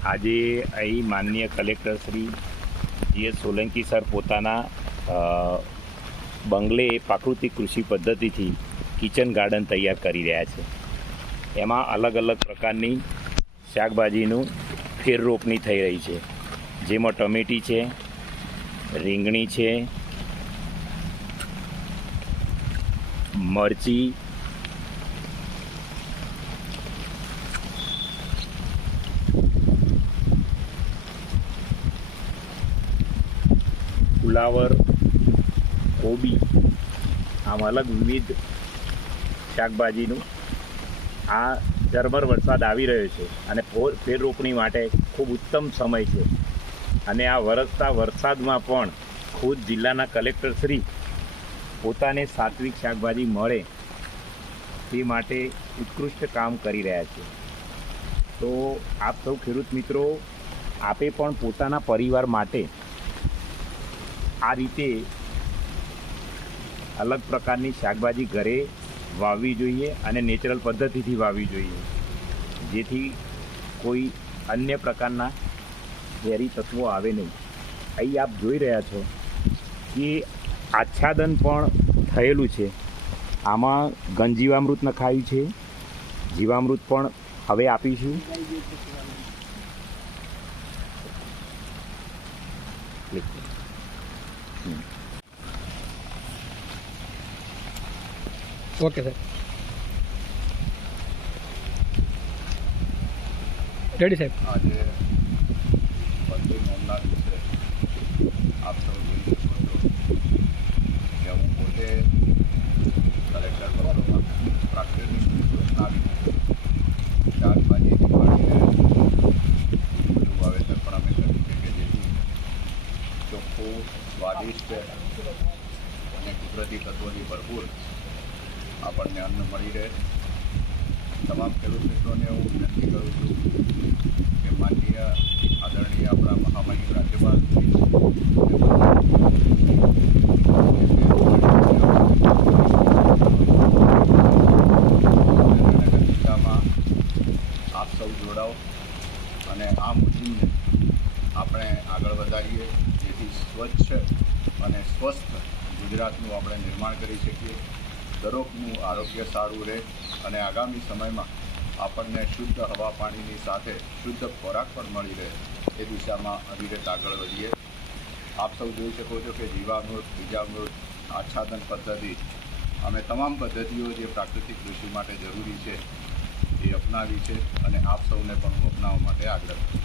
આજે અહીં માનનીય collector Shri GS Solanki sir પોતાના બંગલે પ્રાકૃતિક કૃષિ પદ્ધતિથી કિચન ગાર્ડન તૈયાર કરી રહ્યા છે। એમાં અલગ અલગ પ્રકારની શાકભાજીનું ફેર રોપણી થઈ રહી છે, જેમાં ટમેટી છે, રીંગણી છે, મરચી, ફુલાવર, કોબી, આમ અલગ વિવિધ શાકભાજીનું આ ઝરમર વરસાદ આવી રહ્યો છે અને ફેર રોપણી માટે ખૂબ ઉત્તમ સમય છે। અને આ વરસતા વરસાદમાં પણ ખુદ જિલ્લાના કલેક્ટર શ્રી પોતાને સાત્વિક શાકભાજી મળે તે માટે ઉત્કૃષ્ટ કામ કરી રહ્યા છે। તો આપ સૌ ખેડૂત મિત્રો, આપે પણ પોતાના પરિવાર માટે આ રીતે અલગ પ્રકારની શાકભાજી ઘરે વાવવી જોઈએ અને નેચરલ પદ્ધતિથી વાવવી જોઈએ, જેથી કોઈ અન્ય પ્રકારના ઝેરી તત્વો આવે નહીં। અહીં આપ જોઈ રહ્યા છો કે આચ્છાદન પણ થયેલું છે, આમાં ઘનજીવામૃત નખાયું છે, જીવામૃત પણ હવે આપીશું। ओके सर, रेडी साहब। आज नोमना दिवसे आप सब જોઈ શકો છો કે હું પોતે કલેક્ટર પદમાં પ્રાકૃતિક યોજના શાકભાજી નીકળીને બધું વાવેતર પણ અમે કર્યું છે કે જેથી ચોખ્ખું, સ્વાદિષ્ટ અને કુદરતી તત્વોથી ભરપૂર આપણને અન્ન મળી રહે। તમામ ખેડૂત મિત્રોને હું વિનંતી કરું છું કે માનનીય આદરણીય આપણા મહામહિમ રાજ્યપાલ જિલ્લામાં આપ સૌ જોડાઓ અને આ મુહિમને આપણે આગળ વધારીએ, જેથી સ્વચ્છ અને સ્વસ્થ ગુજરાતનું આપણે નિર્માણ કરી શકીએ, દરેકનું આરોગ્ય સારું રહે અને આગામી સમયમાં આપણને શુદ્ધ હવા પાણીની સાથે શુદ્ધ ખોરાક પણ મળી રહે, એ દિશામાં અવિરત આગળ વધીએ। આપ સૌ જોઈ શકો છો કે જીવામૃત, બીજામૃત, આચ્છાદન પદ્ધતિ, અમે તમામ પદ્ધતિઓ જે પ્રાકૃતિક કૃષિ માટે જરૂરી છે એ અપનાવી છે અને આપ સૌને પણ હું અપનાવવા માટે આગ્રહ કરું છું।